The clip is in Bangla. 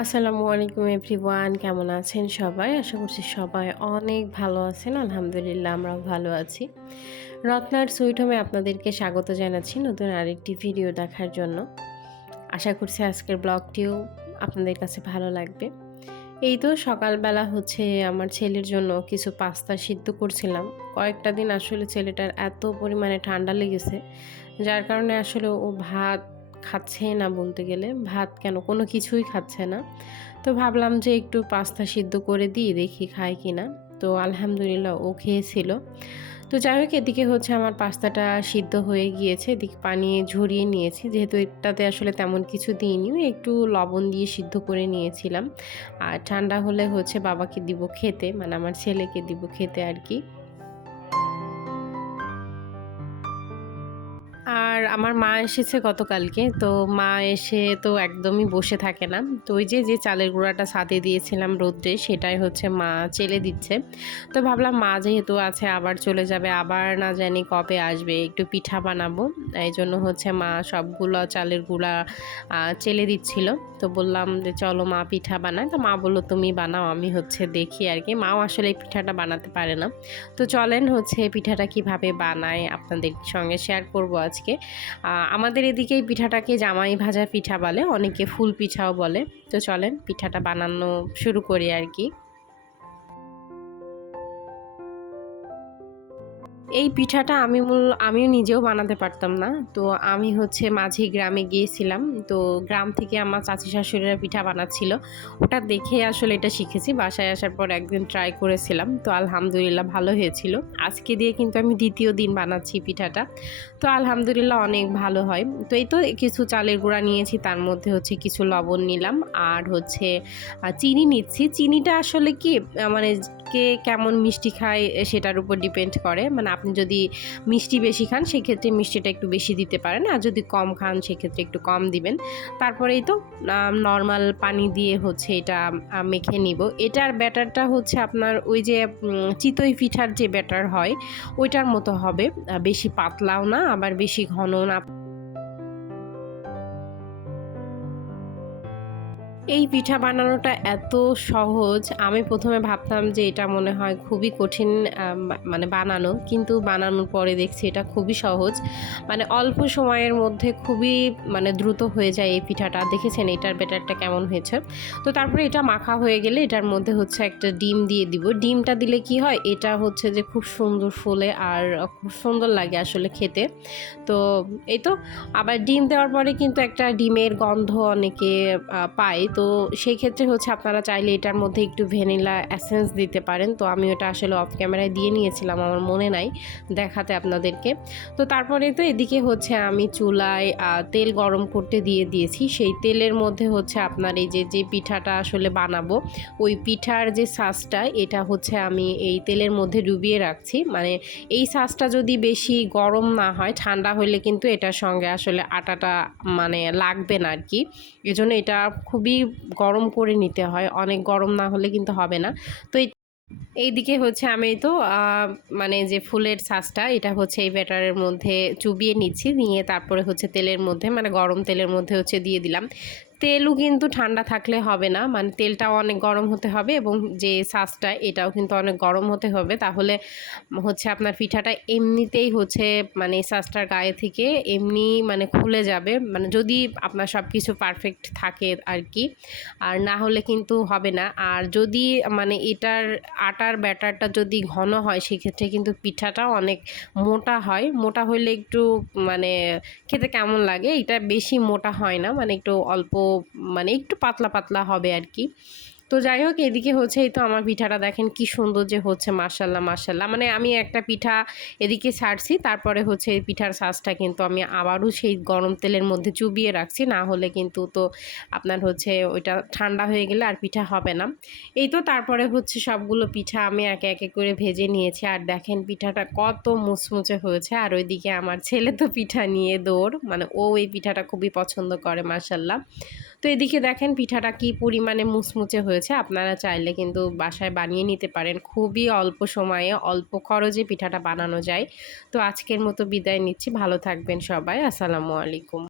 আসসালামু আলাইকুম এভরিওয়ান, কেমন আছেন সবাই? আশা করছি সবাই অনেক ভালো আছেন। আলহামদুলিল্লাহ আমরাও ভালো আছি। রত্নার সুইট হোমে আপনাদেরকে স্বাগত জানাচ্ছি নতুন আরেকটি ভিডিও দেখার জন্য। আশা করছি আজকের ব্লগটিও আপনাদের কাছে ভালো লাগবে। এই তো সকালবেলা আমার ছেলের জন্য কিছু পাস্তা সিদ্ধ করছিলাম। কয়েকটা দিন আসলে ছেলেটার এত পরিমাণে ঠান্ডা লেগেছে, যার কারণে আসলে ও ভাত খাচ্ছেই না বলতে গেলে। ভাত কেন, কোনো কিছুই খাচ্ছে না। তো ভাবলাম যে একটু পাস্তা সিদ্ধ করে দিই, দেখি খায় কিনা। তো আলহামদুলিল্লাহ ও খেয়েছিল। তো যাই হোক, এদিকে আমার পাস্তাটা সিদ্ধ হয়ে গিয়েছে। এদিকে পানি ঝরিয়ে নিয়েছি, যেহেতু এটাতে আসলে তেমন কিছু দিইনি, একটু লবণ দিয়ে সিদ্ধ করে নিয়েছিলাম। আর ঠান্ডা হলে বাবাকে দিব খেতে, মানে আমার ছেলেকে দিব খেতে আর কি। আর আমার মা এসেছে গতকালকে। তো মা এসে তো একদমই বসে থাকে না। তো ওই যে চালের গুঁড়াটা ছাদে দিয়েছিলাম রোদ্রে, সেটাই মা চেলে দিচ্ছে। তো ভাবলাম মা যেহেতু আছে, আবার চলে যাবে, আবার না জানি কবে আসবে, একটু পিঠা বানাবো। এই জন্য মা সবগুলো চালের গুঁড়া চেলে দিচ্ছিল। তো বললাম যে চলো মা পিঠা বানায়। তো মা বললো তুমি বানাও, আমি দেখি আর কি। মাও আসলে এই পিঠাটা বানাতে পারে না। তো চলেন পিঠাটা কিভাবে বানায় আপনাদের সঙ্গে শেয়ার করব আজকে। আমাদের এদিকে এই পিঠাটাকে জামাই ভাজা পিঠা বলে, অনেকে ফুল পিঠাও বলে। তো চলেন পিঠাটা বানানো শুরু করি আর কি। এই পিঠাটা আমিও নিজেও বানাতে পারতাম না। তো আমি মাঝে গ্রামে গিয়েছিলাম। তো গ্রাম থেকে আমার চাচি শাশুড়িরা পিঠা বানাচ্ছিল, ওটা দেখে আসলে এটা শিখেছি। বাসায় আসার পর একদিন ট্রাই করেছিলাম, তো আলহামদুলিল্লাহ ভালো হয়েছিল। আজকে দিয়ে কিন্তু আমি দ্বিতীয় দিন বানাচ্ছি পিঠাটা। তো আলহামদুলিল্লাহ অনেক ভালো হয়। তো এই তো কিছু চালের গুঁড়া নিয়েছি, তার মধ্যে কিছু লবণ নিলাম, আর চিনি নিচ্ছি। চিনিটা আসলে কি মানে কে কেমন মিষ্টি খায় সেটার উপর ডিপেন্ড করে। মানে আপনি যদি মিষ্টি বেশি খান সেক্ষেত্রে মিষ্টিটা একটু বেশি দিতে পারেন, আর যদি কম খান সেক্ষেত্রে একটু কম দিবেন। তারপরেই তো নর্মাল পানি দিয়ে এটা মেখে নিব। এটার ব্যাটারটা আপনার ওই যে চিতই পিঠার যে ব্যাটার হয় ওইটার মতো হবে, বেশি পাতলাও না আবার বেশি ঘনও না। এই পিঠা বানানোটা এত সহজ, আমি প্রথমে ভাবতাম যে এটা মনে হয় খুবই কঠিন মানে বানানো, কিন্তু বানানোর পরে দেখছি এটা খুবই সহজ। মানে অল্প সময়ের মধ্যে খুবই দ্রুত হয়ে যায় এই পিঠাটা। দেখেছেন এটার ব্যাটারটা কেমন হয়েছে? তো তারপরে এটা মাখা হয়ে গেলে এটার মধ্যে একটা ডিম দিয়ে দিব। ডিমটা দিলে কি হয়, এটা যে খুব সুন্দর ফুলে আর খুব সুন্দর লাগে আসলে খেতে। তো এই তো আবার ডিম দেওয়ার পরে কিন্তু একটা ডিমের গন্ধ অনেকে পায়। তো সেই ক্ষেত্রে আপনারা চাইলে এটার মধ্যে একটু ভ্যানিলা এসেন্স দিতে পারেন। তো আমি ওটা আসলে অফ ক্যামেরায় দিয়ে নিয়েছিলাম, আমার মনে নাই দেখাতে আপনাদেরকে। তো তারপরে তো এদিকে আমি চুলায় তেল গরম করতে দিয়েছি। সেই তেলের মধ্যে আপনার এই যে পিঠাটা আসলে বানাবো, ওই পিঠার যে শাঁসটা এটা আমি এই তেলের মধ্যে ডুবিয়ে রাখছি। মানে এই শাঁসটা যদি বেশি গরম না হয়, ঠান্ডা হলে কিন্তু এটার সঙ্গে আসলে আটাটা লাগবে না আর কি। এজন্য এটা খুবই গরম করে নিতে হয়, অনেক গরম না হলে কিন্তু হবে না। তো এইদিকে আমি তো যে ফুলের শাঁসটা এটা এই ব্যাটারের মধ্যে চুবিয়ে নিচ্ছি, নিয়ে তারপরে তেলের মধ্যে গরম তেলের মধ্যে দিয়ে দিলাম। তেলও কিন্তু ঠান্ডা থাকলে হবে না, তেলটাও অনেক গরম হতে হবে, এবং যে শাঁসটা এটাও কিন্তু অনেক গরম হতে হবে। তাহলে আপনার পিঠাটা এমনিতেই শাঁসটার গায়ে থেকে এমনি খুলে যাবে, যদি আপনার সব কিছু পারফেক্ট থাকে আর কি। আর না হলে কিন্তু হবে না। আর যদি এটার আটার ব্যাটারটা যদি ঘন হয় সেক্ষেত্রে কিন্তু পিঠাটাও অনেক মোটা হয়। মোটা হলে একটু খেতে কেমন লাগে, এটা বেশি মোটা হয় না, একটু অল্প একটু পাতলা পাতলা হবে আর কি। তো যাই হোক, এদিকে এই তো আমার পিঠাটা দেখেন কি সুন্দর যে মাশাল্লাহ মাশাল্লাহ। আমি একটা পিঠা এদিকে ছাড়ছি, তারপরে এই পিঠার শাঁসটা কিন্তু আমি আবারও সেই গরম তেলের মধ্যে চুবিয়ে রাখছি, না হলে কিন্তু তো আপনার ওইটা ঠান্ডা হয়ে গেলে আর পিঠা হবে না। এই তো তারপরে সবগুলো পিঠা আমি একে একে করে ভেজে নিয়েছি। আর দেখেন পিঠাটা কত মুচমুচে হয়েছে। আর ওইদিকে আমার ছেলে তো পিঠা নিয়ে দৌড়, ও এই পিঠাটা খুবই পছন্দ করে মাশাল্লাহ। তো এদিকে দেখেন পিঠাটা কি পরিমাণে মুচমুচে হয়েছে। আপনারা চাইলে কিন্তু বাসায় বানিয়ে নিতে পারেন, খুবই অল্প সময়ে অল্প খরচে পিঠাটা বানানো যায়। তো আজকের মতো বিদায় নিচ্ছি, ভালো থাকবেন সবাই, আসসালামু আলাইকুম।